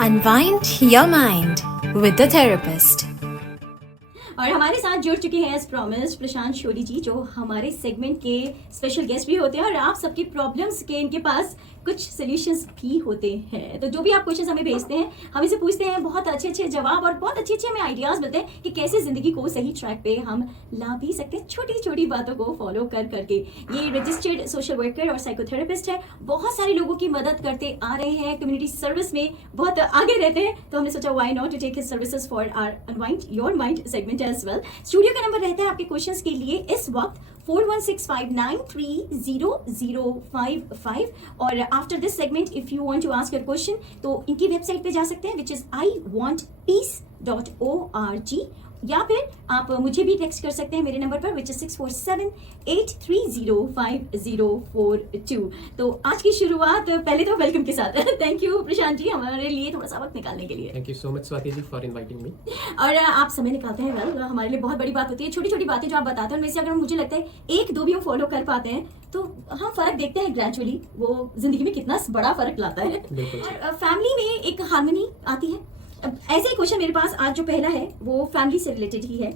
Unwind your mind with the therapist. और हमारे साथ जुड़ चुके हैं एज प्रॉमिस प्रशांत शोरी जी, जो हमारे सेगमेंट के स्पेशल गेस्ट भी होते हैं और आप सबके प्रॉब्लम्स के इनके पास कुछ सॉल्यूशंस भी होते हैं। तो जो भी आप क्वेश्चंस हमें भेजते हैं, हम इसे पूछते हैं, बहुत अच्छे अच्छे जवाब और बहुत अच्छे अच्छे हमें आइडियाज मिलते हैं कि कैसे जिंदगी को सही ट्रैक पे हम ला भी सकते हैं, छोटी छोटी बातों को फॉलो कर करके। ये रजिस्टर्ड सोशल वर्कर और साइकोथेरेपिस्ट है, बहुत सारे लोगों की मदद करते आ रहे हैं, कम्युनिटी सर्विस में बहुत आगे रहते हैं। तो हमने सोचा why not to take his services for our unwind your mind segment as well. Studio का नंबर रहता है आपके क्वेश्चंस के लिए इस वक्त 4165930055 और after this segment if you want to ask your question तो इनकी वेबसाइट पे जा सकते हैं विच इज iwantpeace.org, या फिर आप मुझे भी टेक्स्ट कर सकते हैं मेरे नंबर पर विच इज 647-830-5042। तो आज की शुरुआत पहले तो वेलकम के साथ थैंक यू प्रशांत जी हमारे लिए थोड़ा सा वक्त निकालने के लिए। Thank you so much Swati ji for inviting me. और आप समय निकालते हैं, वेल हमारे लिए बहुत बड़ी बात होती है। छोटी छोटी बातें जो आप बताते हैं उनमें से अगर मुझे लगता है एक दो भी हम फॉलो कर पाते हैं तो हम फर्क देखते हैं ग्रेजुअली, वो जिंदगी में कितना बड़ा फर्क लाता है। और फैमिली में एक हार्मनी आती है। अब ऐसे ही क्वेश्चन मेरे पास आज जो पहला है वो फैमिली से रिलेटेड ही है।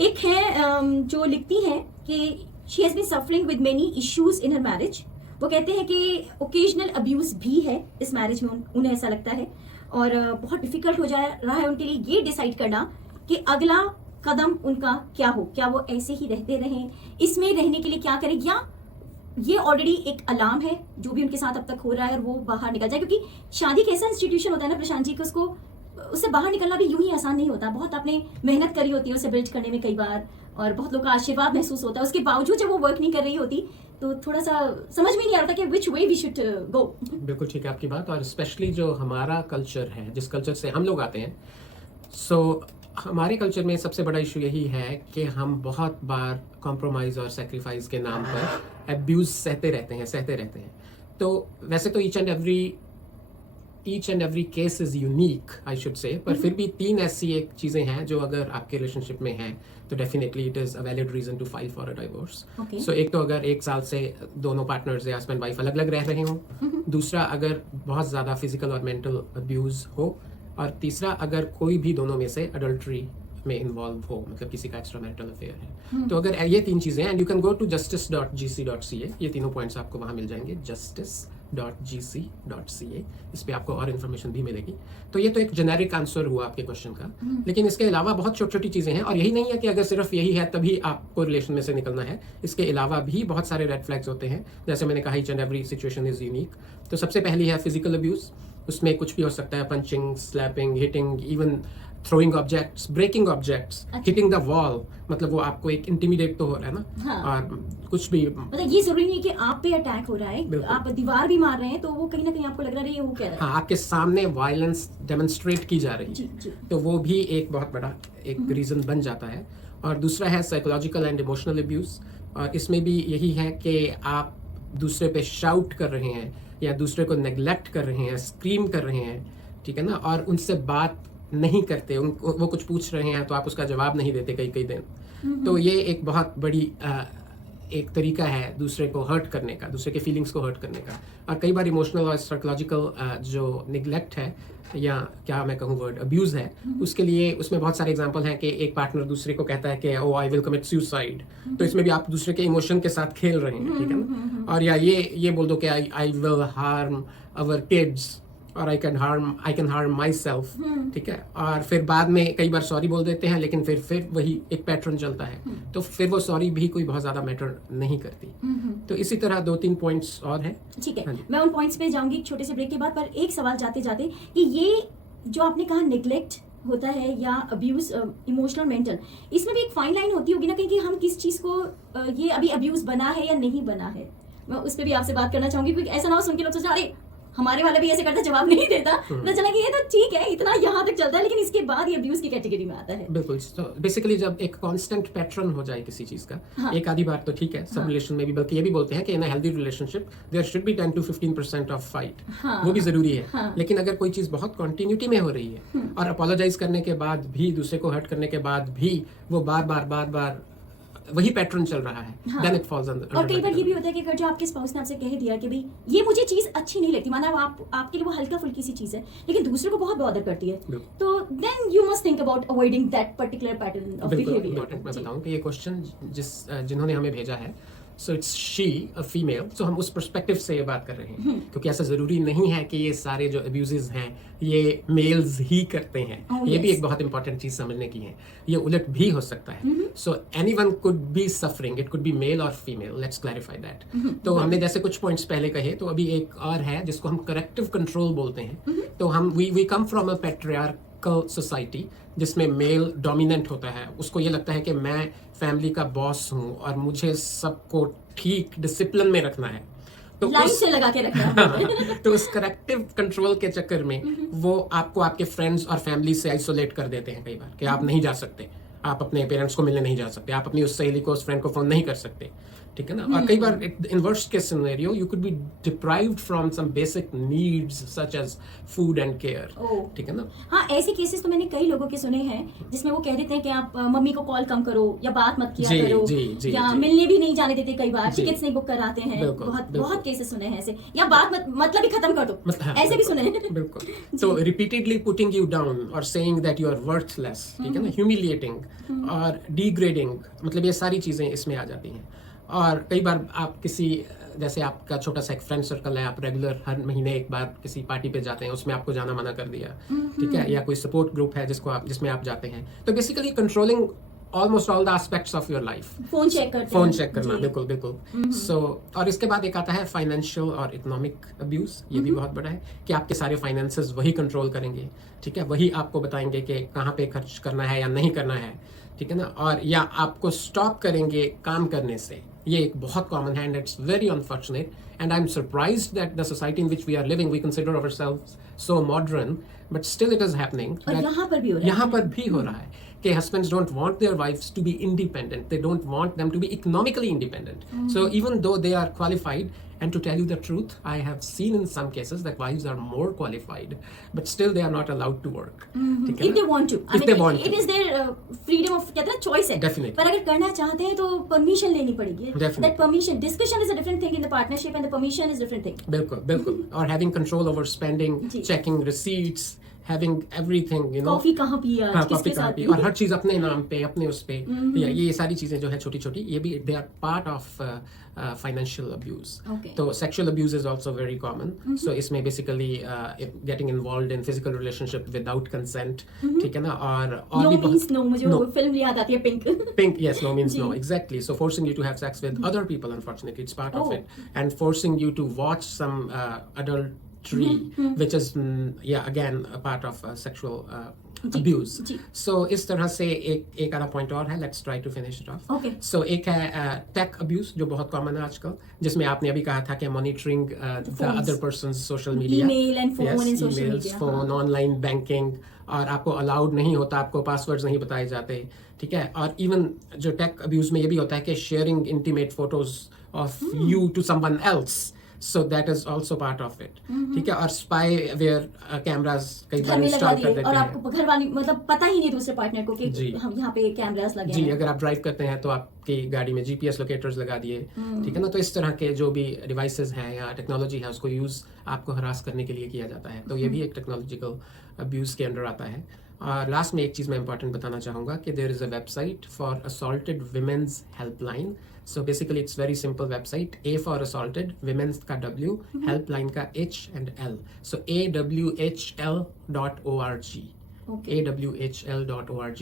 एक है जो लिखती हैं कि she has been suffering with many issues in her marriage. वो कहते हैं कि ओकेजनल अब्यूज भी है इस मैरिज में, उन्हें ऐसा लगता है, और बहुत डिफिकल्ट हो जा रहा है उनके लिए ये डिसाइड करना कि अगला कदम उनका क्या हो, क्या वो ऐसे ही रहते रहें, इसमें रहने के लिए क्या करें, या ये ऑलरेडी एक अलार्म है जो भी उनके साथ अब तक हो रहा है और वो बाहर निकल जाए। क्योंकि शादी एक ऐसा इंस्टीट्यूशन होता है ना प्रशांत जी, कि उससे बाहर निकलना भी यूं ही आसान नहीं होता। बहुत आपने मेहनत करी होती है उसे बिल्ड करने में कई बार, और बहुत लोगों का आशीर्वाद महसूस होता है। उसके बावजूद जब वो वर्क नहीं कर रही होती तो थोड़ा सा समझ में नहीं आ रहा था कि विच वे वी शुड गो। बिल्कुल ठीक है आपकी बात, और स्पेशली जो हमारा कल्चर है, जिस कल्चर से हम लोग आते हैं, हमारे कल्चर में सबसे बड़ा इशू यही है कि हम बहुत बार कॉम्प्रोमाइज़ और सेक्रीफाइस के नाम पर एब्यूज़ सहते रहते हैं। तो वैसे तो each and every case is unique I should say, पर फिर भी 3 ऐसी एक चीज़ें हैं जो अगर आपके रिलेशनशिप में हैं तो definitely it is a valid reason to file for a divorce. So एक तो अगर 1 साल से दोनों पार्टनर्स या हस्बैंड वाइफ अलग अलग रह रहे हों, दूसरा अगर बहुत ज़्यादा फिजिकल और मेंटल अब्यूज़ हो, और तीसरा अगर कोई भी दोनों में से अडल्ट्री में इन्वॉल्व हो, मतलब किसी का एक्स्ट्रा मैरिटल अफेयर है। तो अगर ये 3 चीज़ें हैं, and you can go to justice.gc.ca, ये तीनों पॉइंट्स आपको वहाँ मिल जाएंगे, justice.gc.ca, इस पे आपको और इन्फॉर्मेशन भी मिलेगी। तो ये तो एक जेनेरिक आंसर हुआ आपके क्वेश्चन का, लेकिन इसके अलावा बहुत छोटी छोटी चीज़ें हैं, और यही नहीं है कि अगर सिर्फ यही है तभी आपको रिलेशन में से निकलना है। इसके अलावा भी बहुत सारे रेड फ्लैग्स होते हैं, जैसे मैंने कहा each and every situation is unique. तो सबसे पहली है फिजिकल अब्यूज़। उसमें कुछ भी हो सकता है, punching, slapping, hitting, even throwing objects, breaking objects, hitting the wall, मतलब वो आपको एक इंटिमिडेट तो हो रहा है ना। हाँ। और कुछ भी, मतलब ये जरूरी नहीं कि आप पे अटैक हो रहा है, आप दीवार भी मार रहे हैं तो वो कहीं ना कहीं आपको लग रहा है वो कह रहा है। हाँ, आपके सामने वायलेंस डेमोन्स्ट्रेट की जा रही है, तो वो भी एक बहुत बड़ा एक रीजन बन जाता है। और दूसरा है साइकोलॉजिकल एंड इमोशनल अब्यूज, और इसमें भी यही है कि आप दूसरे पे शाउट कर रहे हैं या दूसरे को नेग्लेक्ट कर रहे हैं, स्क्रीम कर रहे हैं, ठीक है ना, और उनसे बात नहीं करते, वो कुछ पूछ रहे हैं तो आप उसका जवाब नहीं देते कई दिन। तो ये एक बहुत बड़ी एक तरीका है दूसरे को हर्ट करने का, दूसरे के फीलिंग्स को हर्ट करने का। और कई बार इमोशनल और साइकोलॉजिकल जो निगलेक्ट है, या क्या मैं कहूँ वर्ड अब्यूज़ है, उसके लिए उसमें बहुत सारे एग्जांपल हैं कि एक पार्टनर दूसरे को कहता है कि ओ आई विल कमिट सुसाइड, तो इसमें भी आप दूसरे के इमोशन के साथ खेल रहे हैं, ठीक है ना। और या ये बोल दो कि I will harm our kids, और I can harm myself, ठीक है। और फिर बाद में कई बार सॉरी बोल देते हैं, लेकिन फिर वही एक पैटर्न चलता है, तो फिर वो सॉरी भी कोई बहुत ज्यादा मैटर नहीं करती। तो इसी तरह 2-3 पॉइंट्स और हैं, ठीक है। मैं उन पॉइंट्स पे जाऊंगी एक छोटे से ब्रेक के बाद, पर एक सवाल जाते जाते कि ये जो आपने कहा नेग्लेक्ट होता है या अब्यूज इमोशनल मेंटल, इसमें भी एक फाइन लाइन होती होगी ना कहीं कि हम किस चीज को ये अभी अब्यूज बना है या नहीं बना है। मैं उस पर भी आपसे बात करना चाहूंगी, क्योंकि ऐसा ना हो सुन के लोग सोचना अरे हमारे वाला भी ऐसे करता, जवाब नहीं देता, पता चला कि ये तो ठीक है इतना यहाँ तक चलता है, लेकिन इसके बाद ये अब्यूज की कैटेगरी में आता है। बिल्कुल। तो बेसिकली जब एक कांस्टेंट पैटर्न हो जाए किसी चीज का, हाँ। एक आधी बार तो ठीक है, सब रिलेशन में भी, बल्कि ये भी बोलते हैं कि in a healthy relationship there should be 10-15% of fight, वो भी जरूरी है। लेकिन अगर कोई चीज बहुत कंटिन्यूटी में हो रही है और अपोलोजाइज करने के बाद भी, दूसरे को हर्ट करने के बाद भी वो बार बार वही पैटर्न चल रहा है, हाँ। then it falls under और कई बार ये भी vertical. होता है कि अगर जो आपके स्पाउस ने आपसे कह दिया कि भाई ये मुझे चीज अच्छी नहीं लगती, माना आपके लिए वो हल्का फुल्की सी चीज है लेकिन दूसरों को बहुत बॉदर करती है, बिल्कुल। तो then you must think about avoiding that particular pattern of बिल्कुल बिहेवियर। इम्पोर्टेंट। मैं बताऊं कि ये क्वेश्चन जिन्होंने हमें भेजा है, so it's she a female, तो हम उस पर्सपेक्टिव से ये बात कर रहे हैं, क्योंकि ऐसा जरूरी नहीं है कि ये सारे जो अब्यूजेस हैं ये मेल्स ही करते हैं। Oh, ये भी yes. एक बहुत इंपॉर्टेंट चीज समझने की है, ये उलट भी हो सकता है। So anyone could be suffering, it could be male और फीमेल, लेट्स क्लैरिफाई दैट। तो हमने जैसे कुछ पॉइंट्स पहले कहे, तो अभी एक और है जिसको हम करेक्टिव कंट्रोल बोलते हैं। तो हम we come from a patriarchal society जिसमें मेल डोमिनेंट होता है, उसको ये लगता है कि मैं फैमिली का बॉस हूँ और मुझे सबको ठीक डिसिप्लिन में रखना है। तो लाइन से लगा के रखना है। तो उस करेक्टिव कंट्रोल के चक्कर में वो आपको आपके फ्रेंड्स और फैमिली से आइसोलेट कर देते हैं कई बार, कि आप नहीं जा सकते, आप अपने पेरेंट्स को मिलने नहीं जा सकते, आप अपनी उस सहेली को, उस फ्रेंड को फोन नहीं कर सकते, ठीक है ना। और कई बार in worst case scenario you could be deprived from some basic needs such as food and care, ठीक है ना। हाँ, ऐसे केसेस तो मैंने कई लोगों के सुने हैं जिसमें वो कह देते हैं कि आप मम्मी को कॉल कम करो या बात मत किया जी, करो, जी, या जी। मिलने भी नहीं जाने देते, कई बार जी। टिकट्स नहीं बुक कराते हैं। बिल्कुल, बहुत बिल्कुल। बहुत केसेस सुने हैं ऐसे, या बात मतलब ही खत्म कर दो, हाँ, ऐसे भी सुने हैं। बिल्कुल। तो रिपीटेडली पुटिंग यू डाउन और saying that you are worthless, ठीक है ना, ह्यूमिलिएटिंग और डिग्रेडिंग, मतलब ये सारी चीजें इसमें आ जाती हैं। और कई बार आप किसी, जैसे आपका छोटा सा एक फ्रेंड सर्कल है, आप रेगुलर हर महीने एक बार किसी पार्टी पे जाते हैं, उसमें आपको जाना मना कर दिया, ठीक है, या कोई सपोर्ट ग्रुप है जिसमें आप जाते हैं, तो basically controlling almost all the aspects of your life. Phone check करते फोन हैं। चेक करना, जी। बिल्कुल बिल्कुल। सो और इसके बाद एक आता है फाइनेंशियल और इकोनॉमिक अब्यूज, ये भी बहुत बड़ा है कि आपके सारे फाइनेंसेस वही कंट्रोल करेंगे, ठीक है, वही आपको बताएंगे कि कहाँ पे खर्च करना है या नहीं करना है, ठीक है ना, और या आपको स्टॉप करेंगे काम करने से। ये एक बहुत कॉमन है and it's very unfortunate and I am surprised that the society in which we are living we consider ourselves so modern, but still it is happening. और यहाँ पर भी हो रहा है। यहाँ पर भी हो रहा है कि husbands don't want their wives to be independent, they don't want them to be economically independent. So even though they are qualified, and to tell you the truth, I have seen in some cases that wives are more qualified, but still they are not allowed to work. ठीक है If ना? they want to, If they want it to. is their freedom of, कहते हैं choice है। Definitely. पर अगर करना चाहते हैं तो परमिशन लेनी पड़ेगी। Definitely. That permission, discussion is a different thing in the partnership, and the permission is different thing. बिल्कुल बिल्कुल। और having control over spending, जी। checking receipts, having everything, you know. Coffee कहाँ पी आज, हाँ, किसके कॉफी कहाँ साथ पी, पी? और हर चीज अपने नाम पे, अपने उस पे, या ये सारी चीजें जो है छोटी छोटी, ये भी they are part of financial abuse. Okay. तो sexual abuse is also very common. So इसमें basically getting involve in physical relationship without consent, ठीक है ना, और No भी means no, मुझे No. वो फिल्म याद आती है pink. Pink, yes, no means no, ji. exactly. So forcing you to have sex with other people, unfortunately, it's part of Oh. it, and forcing you to watch some adultery, which is yeah, again a part of sexual जी, abuse. जी। So इस तरह से एक आधा point और है, let's try to finish it off. Okay. So एक है tech abuse जो बहुत कॉमन है आजकल, जिसमें आपने अभी कहा था कि monitoring the phones. other person's social media, Email and phone yes, and social emails, media, phone, हाँ। ऑनलाइन बैंकिंग, और आपको अलाउड नहीं होता, आपको पासवर्ड्स नहीं बताए जाते, ठीक है। और इवन जो टेक अब्यूज में ये भी होता है कि sharing intimate photos of you to someone else, so that is also part of it, ठीक है। और स्पाई वेयर कैमरास कई घर बार में लगा इंस्टॉल कर दिए देते और हैं। आपको घर वाली मतलब पता ही नहीं दूसरे पार्टनर को कि जी। हम यहाँ पे कैमरास लगे जी, हैं। अगर आप ड्राइव करते हैं तो आपकी गाड़ी में जीपीएस लोकेटर्स लगा दिए, ठीक है ना। तो इस तरह के जो भी डिवाइसेस हैं या टेक्नोलॉजी है उसको यूज आपको हरास करने के लिए किया जाता है, तो ये भी एक टेक्नोलॉजिकल अब्यूज के अंडर आता है। और लास्ट में एक चीज़ मैं इंपॉर्टेंट बताना चाहूँगा कि there is a website for assaulted women's helpline. So basically it's very simple website, A for assaulted, women's का W, हेल्पलाइन का H and L, so awhl.org, Okay. awhl.org.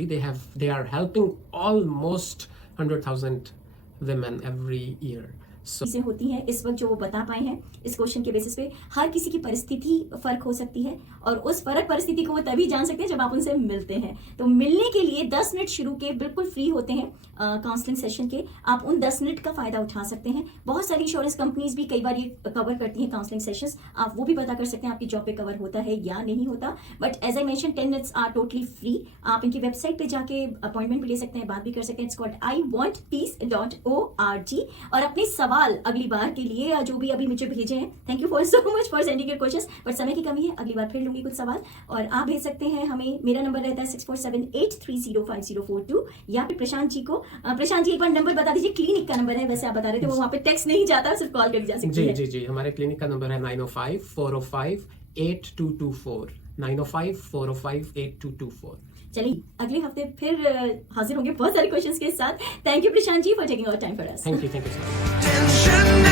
They are helping almost 100,000 women every year. So चीजें होती हैं इस वक्त जो वो बता पाए हैं इस क्वेश्चन के बेसिस पे। हर किसी की परिस्थिति फर्क हो सकती है और उस फर्क परिस्थिति को वो तभी जान सकते हैं जब आप उनसे मिलते हैं। तो मिलने के लिए 10 मिनट शुरू के बिल्कुल फ्री होते हैं काउंसलिंग सेशन के, आप उन 10 मिनट का फायदा उठा सकते हैं। बहुत सारी इंश्योरेंस कंपनीज भी कई बार ये कवर करती हैं काउंसलिंग सेशंस, आप वो भी पता कर सकते हैं आपकी जॉब पे कवर होता है या नहीं होता। But as I mention 10 minutes are totally free. आप इनकी वेबसाइट पे जाके अपॉइंटमेंट भी ले सकते हैं, बात भी कर सकते हैं। इट्स कॉल्ड iwantpeace.org और अपने सवाल सवाल अगली बार के लिए जो भी अभी मुझे भेजे हैं। Thank you for so much for sending your questions, but समय की कमी है, अगली बार फिर लूंगी कुछ सवाल। और आप भेज सकते हैं हमें, मेरा नंबर रहता है 6478305042, या फिर प्रशांत जी को। प्रशांत जी एक बार नंबर बता दीजिए, क्लिनिक का नंबर है, वैसे आप बता रहे थे वो वहाँ पे टेक्स्ट नहीं जाता, सिर्फ कॉल करी जा सकती जी है। जी जी, हमारे क्लिनिक का नंबर है 905-405-8224, 905-405-8224। चलिए अगले हफ्ते फिर हाजिर होंगे बहुत सारे क्वेश्चंस के साथ। Thank you Prashant ji for taking our time for us. Thank you so much. Tension